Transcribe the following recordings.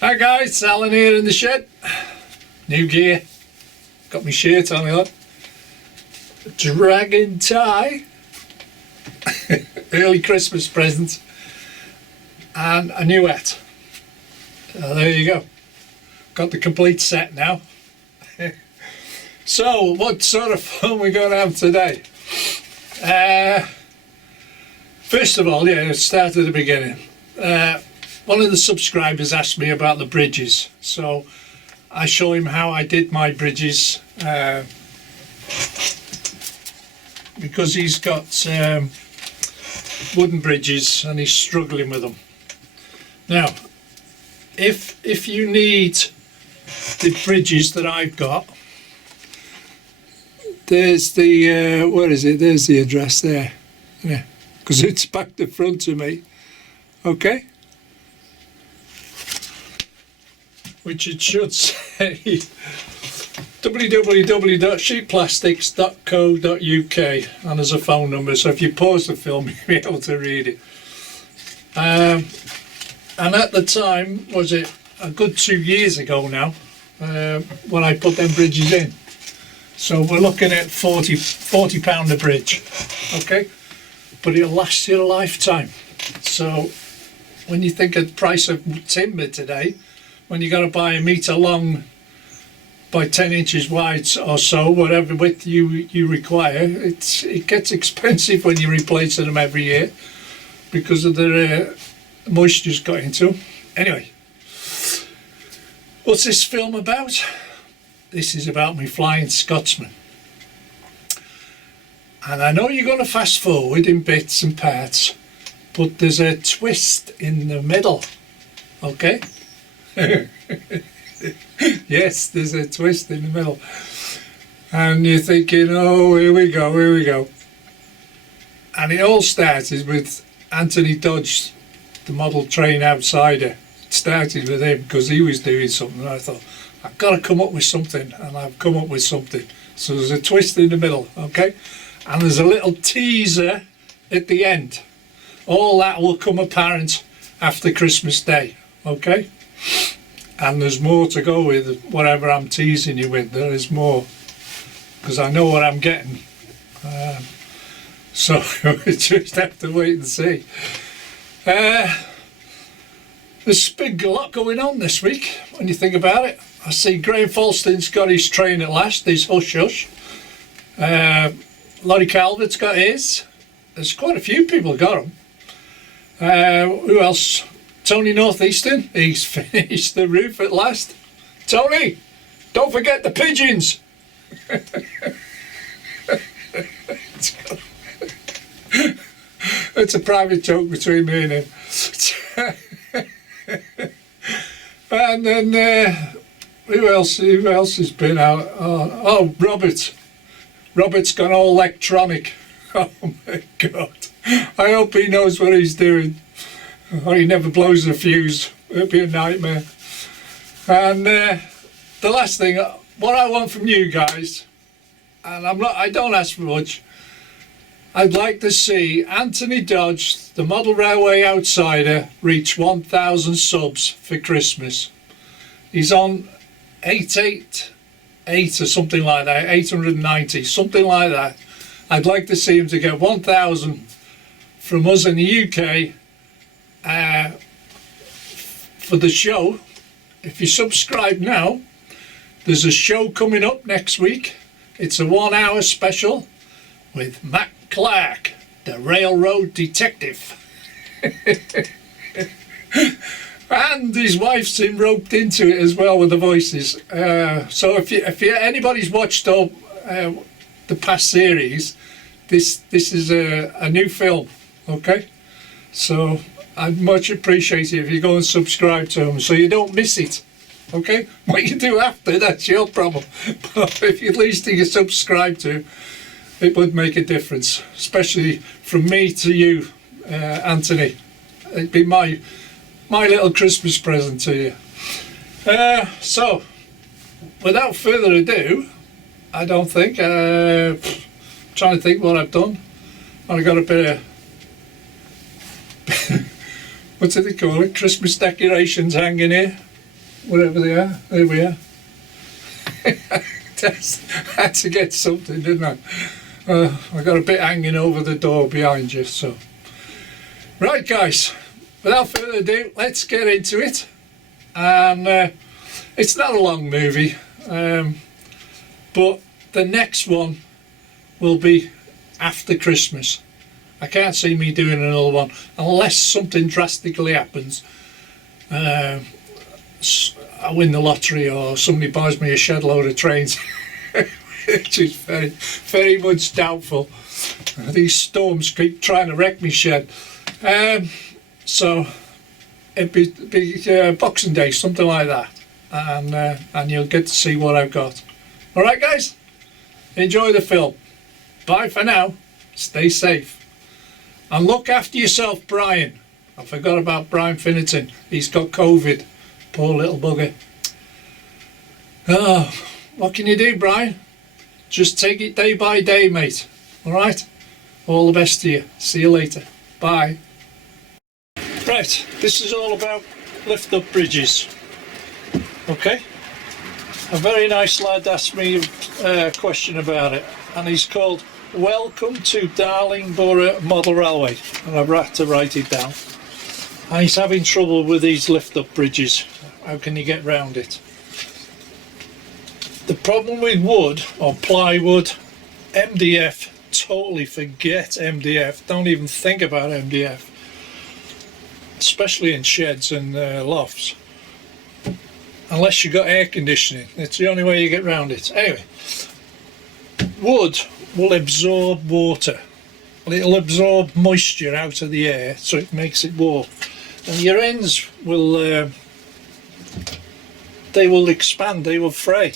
Hi guys, Alan here in the shed. New gear. Got my shirt on, look. Dragon tie. Early Christmas present. And a new hat. There you go. Got the complete set now. So, what sort of fun we're going to have today? First of all, let's start at the beginning. One of the subscribers asked me about the bridges, so I show him how I did my bridges, because he's got wooden bridges and he's struggling with them. Now, if you need the bridges that I've got, there's the where is it? There's the address there. Yeah, because it's back to front of me. Okay. Which it should say www.sheetplastics.co.uk, and there's a phone number, so if you pause the film you'll be able to read it. And at the time, was it a good 2 years ago now, when I put them bridges in. So we're looking at £40 a bridge, okay? But it'll last you a lifetime. So when you think of the price of timber today, when you got to buy a metre long by 10 inches wide or so, whatever width you require, it gets expensive when you're replacing them every year because of the moisture's got into them. Anyway, what's this film about? This is about me flying Scotsman. And I know you're going to fast forward in bits and parts, but there's a twist in the middle, okay? Yes, there's a twist in the middle, and you're thinking, oh, here we go. And it all started with Anthony Dodge, the model train outsider. It started with him because he was doing something, and I thought, I've got to come up with something, and I've come up with something. So there's a twist in the middle, okay? And there's a little teaser at the end. All that will come apparent after Christmas Day, okay? And there's more to go with whatever I'm teasing you with. There is more, because I know what I'm getting. So we just have to wait and see. There's been a lot going on this week when you think about it. I see Graham Falston's got his train at last, his Hush Hush. Laurie Calvert's got his. There's quite a few people got them. Who else? Tony Northeastern, he's finished the roof at last. Tony, don't forget the pigeons. It's a private joke between me and him. And then who else has been out? Oh, Robert's gone all electronic. Oh my God, I hope he knows what he's doing, or he never blows a fuse. It'll be a nightmare. And the last thing, what I want from you guys, and I don't ask for much, I'd like to see Anthony Dodge, the model railway outsider, reach 1,000 subs for Christmas. He's on 888 or something like that, 890, something like that. I'd like to see him to get 1,000 from us in the UK for the show. If you subscribe now, there's a show coming up next week. It's a 1 hour special with Matt Clark, the railroad detective. And his wife's been roped into it as well with the voices. So if anybody's watched the past series, this is a new film, okay? So I'd much appreciate it if you go and subscribe to them so you don't miss it, okay? What you do after, that's your problem. But if at least you subscribe to, it would make a difference, especially from me to you, Anthony. It'd be my little Christmas present to you. So, without further ado, I don't think, trying to think what I've done. I've got a bit of what do they call it? Christmas decorations hanging here. wherever they are. There we are. Had to get something, didn't I? I got a bit hanging over the door behind you, so. Right, guys, without further ado, let's get into it. And it's not a long movie, but the next one will be after Christmas. I can't see me doing another one unless something drastically happens. I win the lottery or somebody buys me a shed load of trains, which is very, very much doubtful. These storms keep trying to wreck me shed. So it'd be Boxing Day, something like that, and you'll get to see what I've got. All right, guys, enjoy the film. Bye for now. Stay safe and look after yourself, Brian. I forgot about Brian Finnerton. He's got COVID. Poor little bugger. Oh, what can you do, Brian? Just take it day by day, mate. All right? All the best to you. See you later. Bye. Right, this is all about lift up bridges. Okay? A very nice lad asked me a question about it, and he's called Welcome to Darlingborough Model Railway, and I've had to write it down. And he's having trouble with these lift up bridges. How can you get round it? The problem with wood or plywood, MDF, totally forget MDF. Don't even think about MDF, especially in sheds and lofts, unless you've got air conditioning. It's the only way you get round it. Anyway, wood will absorb water. It'll absorb moisture out of the air, so it makes it warm. And your ends will they will expand, they will fray.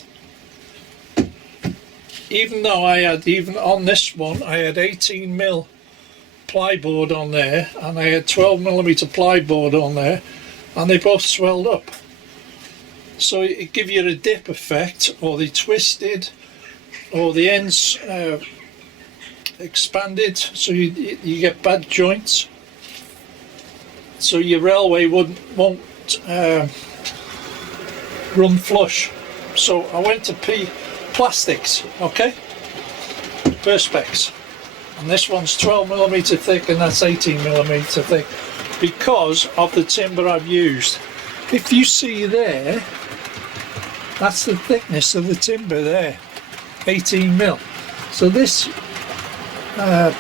Even though even on this one, I had 18mm plyboard on there, and I had 12mm plyboard on there, and they both swelled up. So it give you a dip effect, or they twisted, or the ends expanded, so you get bad joints. So your railway won't run flush. So I went to plastics, okay, Perspex, and this one's 12mm thick and that's 18mm thick because of the timber I've used. If you see there, that's the thickness of the timber there, 18mm. So this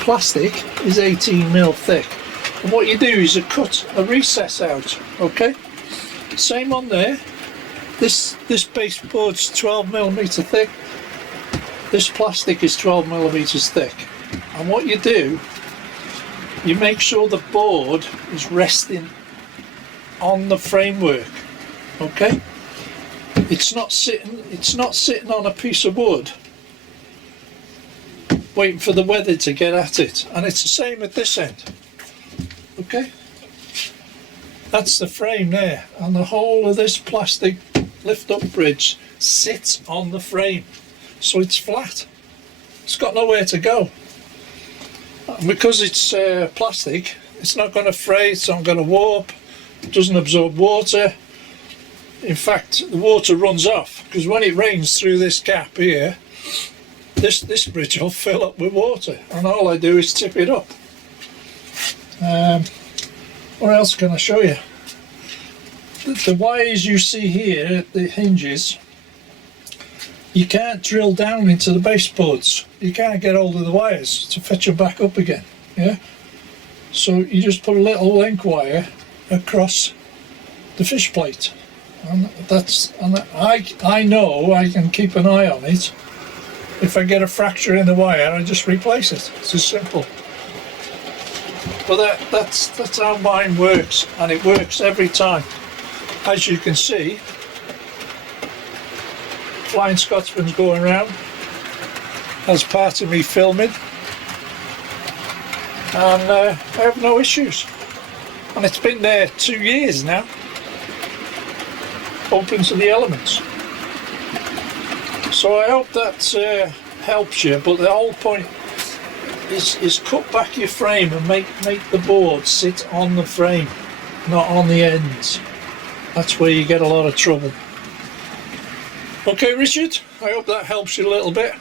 plastic is 18mm thick, and what you do is you cut a recess out, okay, same on there. This baseboard's 12mm thick, this plastic is 12mm thick, and what you do, you make sure the board is resting on the framework, okay? It's not sitting on a piece of wood waiting for the weather to get at it, and it's the same at this end, okay? That's the frame there, and the whole of this plastic lift up bridge sits on the frame, so it's flat. It's got nowhere to go. And because it's plastic, it's not going to fray, it's not going to warp, it doesn't absorb water. In fact, the water runs off, because when it rains through this gap here, this bridge will fill up with water, and all I do is tip it up. What else can I show you? The wires you see here at the hinges, you can't drill down into the baseboards. You can't get hold of the wires to fetch them back up again. Yeah. So you just put a little link wire across the fish plate, and I know I can keep an eye on it. If I get a fracture in the wire, I just replace it. It's as simple. But that's how mine works, and it works every time. As you can see, Flying Scotsman's going around as part of me filming, and I have no issues. And it's been there 2 years now, open to the elements. So I hope that helps you, but the whole point is cut back your frame and make the board sit on the frame, not on the ends. That's where you get a lot of trouble. Okay, Richard, I hope that helps you a little bit.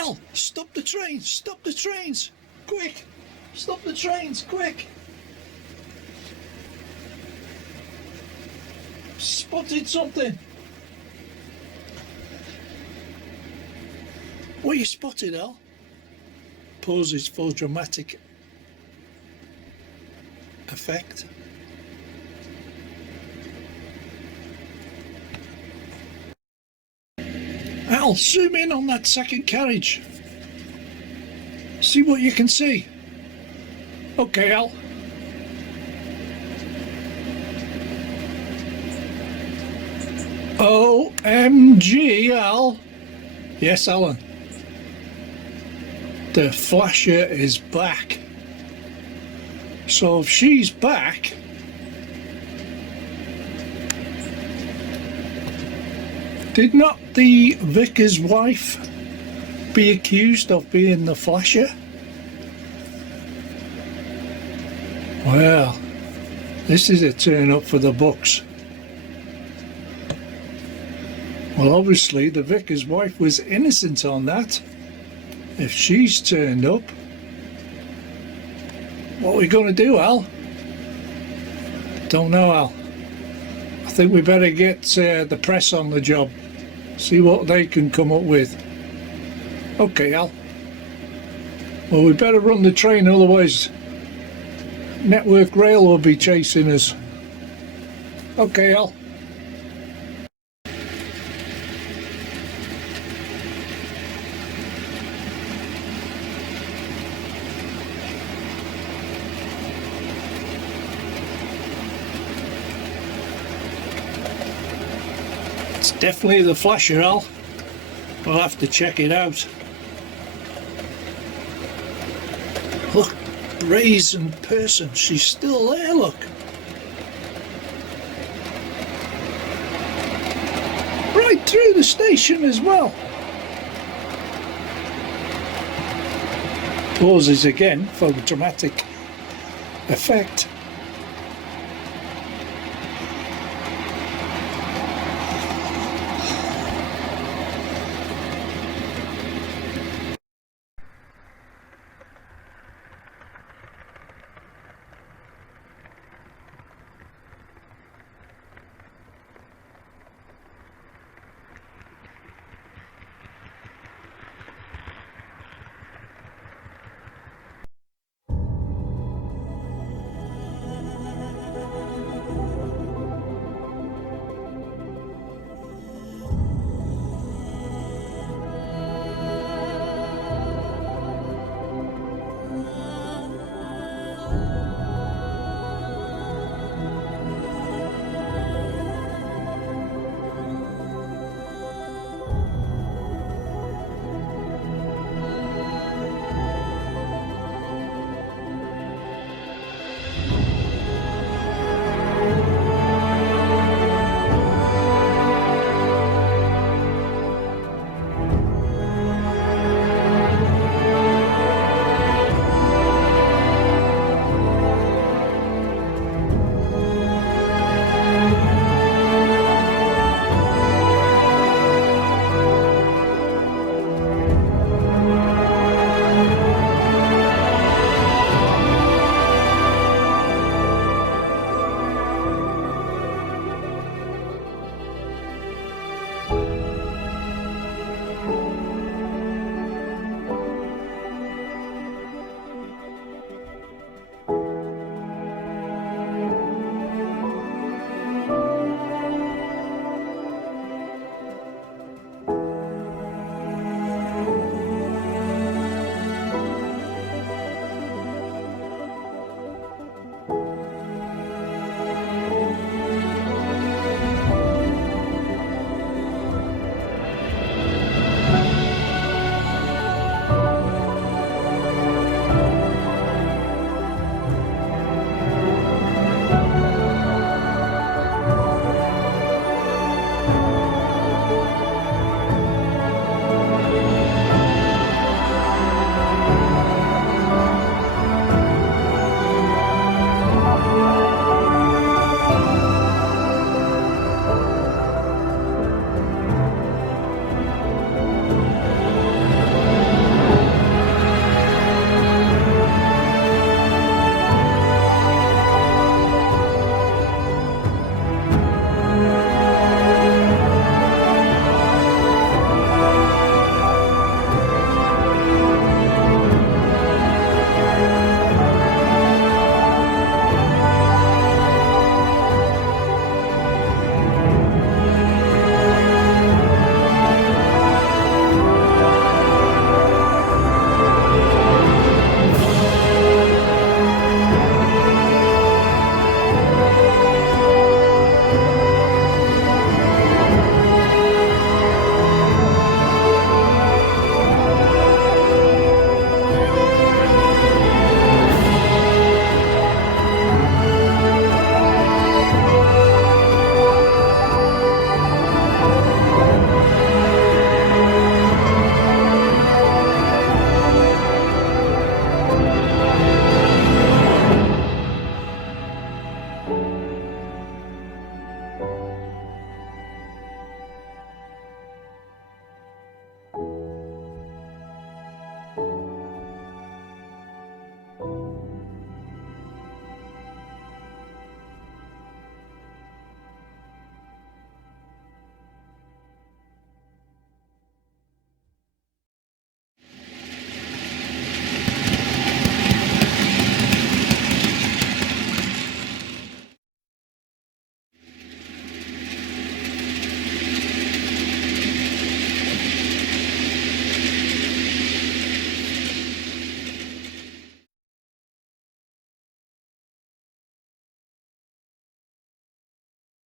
Al, stop the trains! Stop the trains! Quick! Stop the trains, quick! Spotted something! What you spotted, Al? Poses for dramatic effect. Al, zoom in on that second carriage. See what you can see. Okay, Al. OMG, Al. Yes, Alan. The flasher is back. So if she's back, did not the vicar's wife be accused of being the flasher? Well, this is a turn up for the books. Well, obviously the vicar's wife was innocent on that. If she's turned up, what are we going to do, Al? Don't know, Al. I think we better get the press on the job, see what they can come up with. Okay, Al. Well, we better run the train, otherwise Network Rail will be chasing us. Okay, Al. It's definitely the flasher, Al. We'll have to check it out. Look, brazen person, she's still there, look. Right through the station as well. Pauses again for dramatic effect.